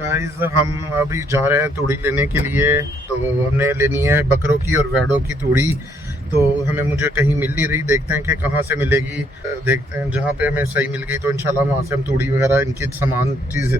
Guys हम अभी जा रहे हैं तूड़ी लेने के लिए। तो हमने लेनी है बकरों की और भेड़ों की तूड़ी। तो मुझे कहीं मिल नहीं रही, देखते हैं कि कहाँ से मिलेगी। देखते हैं, जहाँ पे हमें सही मिल गई तो इंशाल्लाह वहाँ से हम तूड़ी वगैरह इनकी सामान चीज़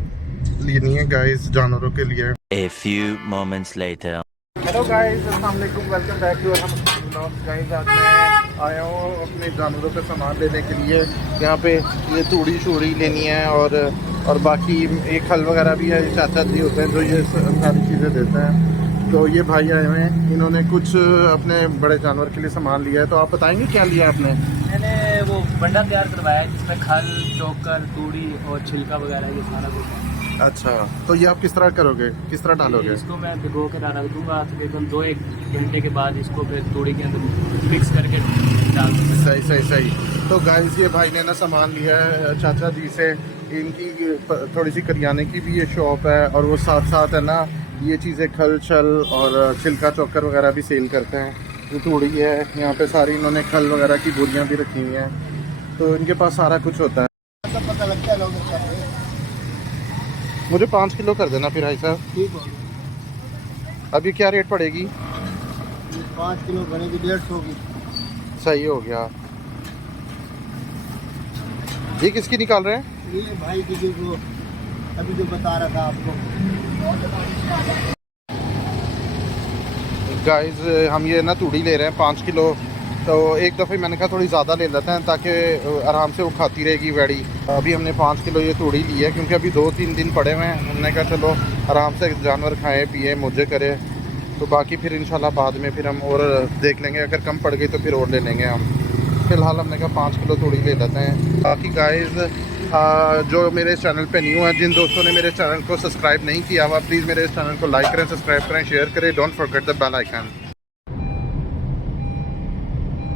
लेनी है गाइस जानवरों के लिए। A few moments later. Hello guys, अस्सलाम वालेकुम, वेलकम बैक टू हम ब्लॉग्स। गाइस आज मैं आया हूँ अपने जानवरों का सामान लेने के लिए। यहाँ पे ये तूड़ी शूड़ी लेनी है और बाकी एक हल वगैरह भी है। चाचा जी होते हैं जो ये सारी चीज़ें देते हैं। तो ये भाई आए हुए हैं, इन्होंने कुछ अपने बड़े जानवर के लिए सामान लिया है। तो आप बताएंगे क्या लिया आपने? मैंने वो बंडा तैयार करवाया है जिसमें खल, चोकर, तूड़ी और छिलका वगैरह ये सारा कुछ है। अच्छा, तो ये आप किस तरह करोगे, किस तरह डालोगे? इसको मैं भिगो कर रख दूंगा तकरीबन 2-1 घंटे के बाद इसको फिर तूड़ी के अंदर मिक्स करके डाल दूंगा। सही सही सही। तो गाइस ये भाई ने ना सामान लिया है चाचा जी से। इनकी थोड़ी सी करियाने की भी ये शॉप है और वो साथ साथ है ना ये चीज़ें खल छल और छिलका चोकर वगैरह भी सेल करते हैं। ये तूड़ी है, यहाँ पे सारी इन्होंने खल वगैरह की बोरियाँ भी रखी हुई हैं। तो इनके पास सारा कुछ होता है। पता लगता है लोग मुझे 5 किलो कर देना फिर भाई साहब। ठीक हो गया। अभी क्या रेट पड़ेगी? 5 किलो बनेगी 150 की। सही हो गया। ये किसकी निकाल रहे हैं? ये भाई की जो अभी जो बता रहा था आपको। गाइस हम ये ना तूड़ी ले रहे हैं 5 किलो। तो एक दफ़े मैंने कहा थोड़ी ज़्यादा ले लेते हैं ताकि आराम से वो खाती रहेगी वेड़ी। अभी हमने 5 किलो ये तूड़ी ली है क्योंकि अभी 2-3 दिन पड़े हुए हैं। हमने कहा चलो आराम से जानवर खाएं पिए मौजे करें। तो बाकी फिर इंशाल्लाह बाद में फिर हम और देख लेंगे, अगर कम पड़ गई तो फिर और ले लेंगे हम। फ़िलहाल हमने कहा 5 किलो तूड़ी ले लेते हैं। बाकी गाइस जो मेरे चैनल पे न्यू है, जिन दोस्तों ने मेरे चैनल को सब्सक्राइब नहीं किया हुआ, प्लीज़ मेरे इस चैनल को लाइक करें, सब्सक्राइब करें, शेयर करें। Don't forget the bell icon.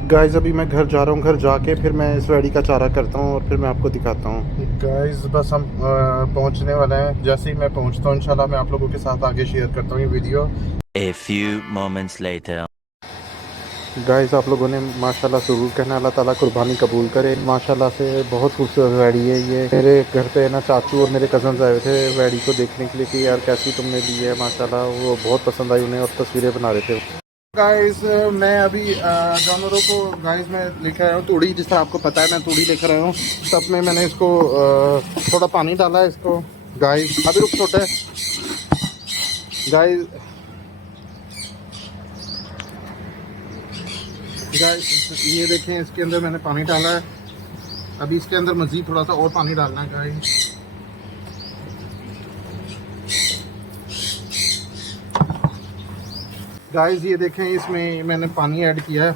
Guys अभी मैं घर जा रहा हूँ, घर जाके फिर मैं इस वेड़ी का चारा करता हूँ और फिर मैं आपको दिखाता हूँ। गाइस बस हम पहुँचने वाले हैं। जैसे ही मैं पहुँचता हूँ इंशाल्लाह मैं आप लोगों के साथ आगे शेयर करता हूँ ये video. A few moments later. Guys आप लोगों ने माशाल्लाह ज़रूर कहना, अल्लाह ताला कुर्बानी कबूल करे। माशाल्लाह से बहुत खूबसूरत वैड़ी है ये। मेरे घर पे ना चाचू और मेरे कज़न्स आए थे वैड़ी को देखने के लिए कि यार कैसी तुमने ली है। माशाल्लाह वो बहुत पसंद आई उन्हें और तस्वीरें बना रहे थे। गाइस मैं अभी जानवरों को गाइस मैं लेकर आया हूँ तूड़ी। जिस तरह आपको पता है मैं तूड़ी लेकर आया हूँ। तब में मैंने इसको थोड़ा पानी डाला है इसको। गाइस अभी रुक छोटे गाइस ये देखें इसके अंदर मैंने पानी डाला है। अभी इसके अंदर मज़ीद थोड़ा सा और पानी डालना है गाइस। गाइस ये देखें इसमें मैंने पानी ऐड किया है।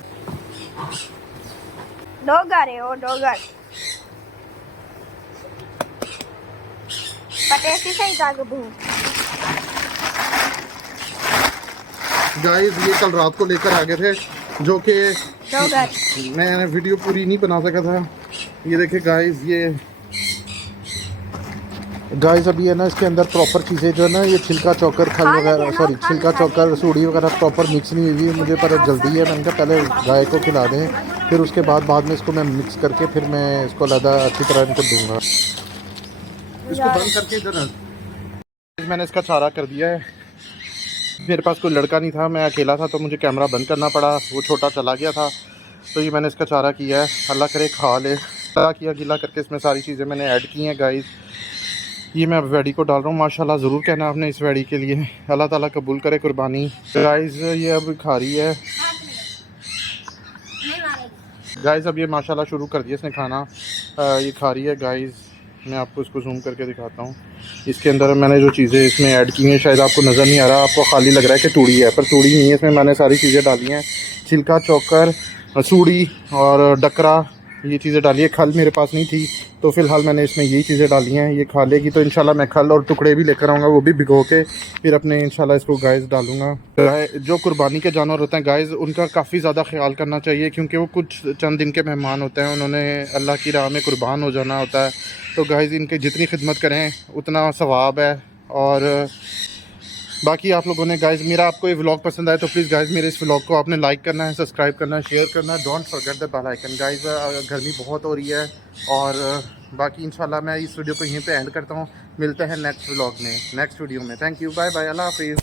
डोगर है वो डोगर पटेसी सही था गबू। गाइस ये कल रात को लेकर आ गए थे जो कि डोगर मैं वीडियो पूरी नहीं बना सका था। ये देखे गाइस ये गाइस अभी है ना इसके अंदर प्रॉपर चीज़ें जो है ना ये छिलका चोकर खल वगैरह सॉरी छिलका चोकर सूड़ी वगैरह प्रॉपर मिक्स नहीं हुई। मुझे पर जल्दी है, मैंने कहा पहले गाय को खिला दें फिर उसके बाद में इसको मैं मिक्स करके फिर मैं इसको अलग अच्छी तरह इनको दूंगा। इसको बंद करके इधर मैंने इसका चारा कर दिया है। मेरे पास कोई लड़का नहीं था, मैं अकेला था तो मुझे कैमरा बंद करना पड़ा, वो छोटा चला गया था। तो ये मैंने इसका चारा किया है, अल्लाह करे खा ले। चारा किया गीला करके इसमें सारी चीज़ें मैंने ऐड की हैं गाइस। ये मैं अब वेड़ी को डाल रहा हूँ। माशाल्लाह ज़रूर कहना आपने इस वेड़ी के लिए, अल्लाह ताला कबूल करे कुर्बानी। गाइस ये अब खा रही है गाइस। अब ये माशाल्लाह शुरू कर दिया इसने खाना। ये खा रही है गाइस। मैं आपको इसको जूम करके दिखाता हूँ। इसके अंदर मैंने जो चीज़ें इसमें ऐड की हैं शायद आपको नज़र नहीं आ रहा, आपको खाली लग रहा है कि तूड़ी है, पर तूड़ी नहीं है। इसमें मैंने सारी चीज़ें डाली हैं, छिलका चोकर सूड़ी और डकरा ये चीज़ें डाली है। खल मेरे पास नहीं थी तो फ़िलहाल मैंने इसमें यही चीज़ें डाली हैं। ये खा लेगी तो इंशाल्लाह मैं खल और टुकड़े भी लेकर आऊँगा, वो भी भिगो के फिर अपने इंशाल्लाह इसको गाइस डालूँगा। जो कुर्बानी के जानवर होते हैं गाइस उनका काफ़ी ज़्यादा ख्याल करना चाहिए क्योंकि वो कुछ चंद दिन के मेहमान होते हैं, उन्होंने अल्लाह की राह में कुर्बान हो जाना होता है। तो गाइस इनके जितनी खिदमत करें उतना सवाब है। और बाकी आप लोगों ने गाइस मेरा आपको ये व्लॉग पसंद आए तो प्लीज़ गाइस मेरे इस व्लॉग को आपने लाइक करना है, सब्सक्राइब करना है, शेयर करना है। Don't forget the bell icon guys. गर्मी बहुत हो रही है और बाकी इंशाल्लाह मैं इस वीडियो को यहीं पे एंड करता हूँ। मिलते हैं नेक्स्ट व्लॉग में, नेक्स्ट वीडियो में। थैंक यू, बाय बाय, अल्लाह हाफिज़।